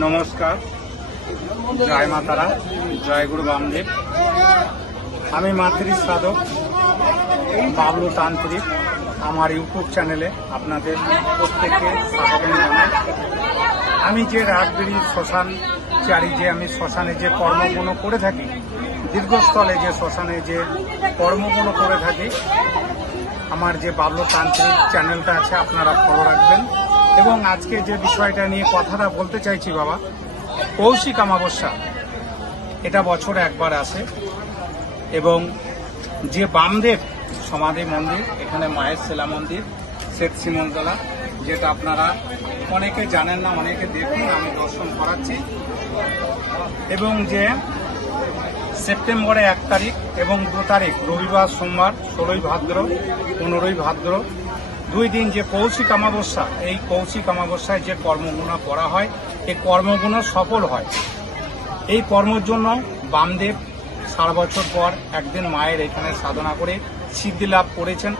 নমস্কার, জয় মা তারা, জয় গুরু বামদেব। আমি মাতৃ সাধক বাবলু তান্ত্রিক। আমার ইউটিউব চ্যানেলে আপনাদের প্রত্যেককে স্বাগত জানাই। আমি যে রাজবেড়ি শ্মশান চারি, যে আমি শ্মশানে যে কর্মগুলো করে থাকি, দীর্ঘস্থলে যে শ্মশানে যে কর্মগুলো করে থাকি, আমার যে বাবলু তান্ত্রিক চ্যানেলটা আছে আপনারা ফলো রাখবেন। এবং আজকে যে বিষয়টা নিয়ে কথাটা বলতে চাইছি বাবা, কৌশিক অমাবস্যা এটা বছরে একবার আসে এবং যে বামদেব সমাধি মন্দির, এখানে মায়ের শিলা মন্দির শেখ সিমনতলা, যেটা আপনারা অনেকে জানেন না, অনেকে দেখুন, আমি দর্শন করাচ্ছি। এবং যে সেপ্টেম্বরে 1 তারিখ এবং 2 তারিখ রবিবার সোমবার 16ই ভাদ্র 15ই ভাদ্র 2 দিন যে কৌশিক অমাবস্যা, এই কৌশিক অমাবস্যায় যে কর্মগুলো করা হয়, এই কর্মগুলো সফল হয়। এই কর্মের জন্য বামদেব 4 বছর পর একদিন মায়ের এখানে সাধনা করে সিদ্ধি লাভ করেছেন।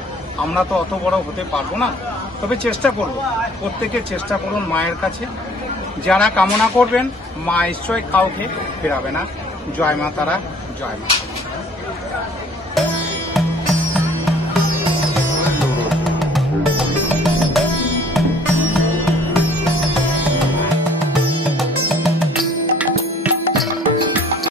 আমরা তো অত বড় হতে পারবো না, তবে চেষ্টা করব। প্রত্যেকে চেষ্টা করুন মায়ের কাছে, যারা কামনা করবেন মা নিশ্চয় কাউকে ফেরাবে না। জয় মা তারা, জয় মা।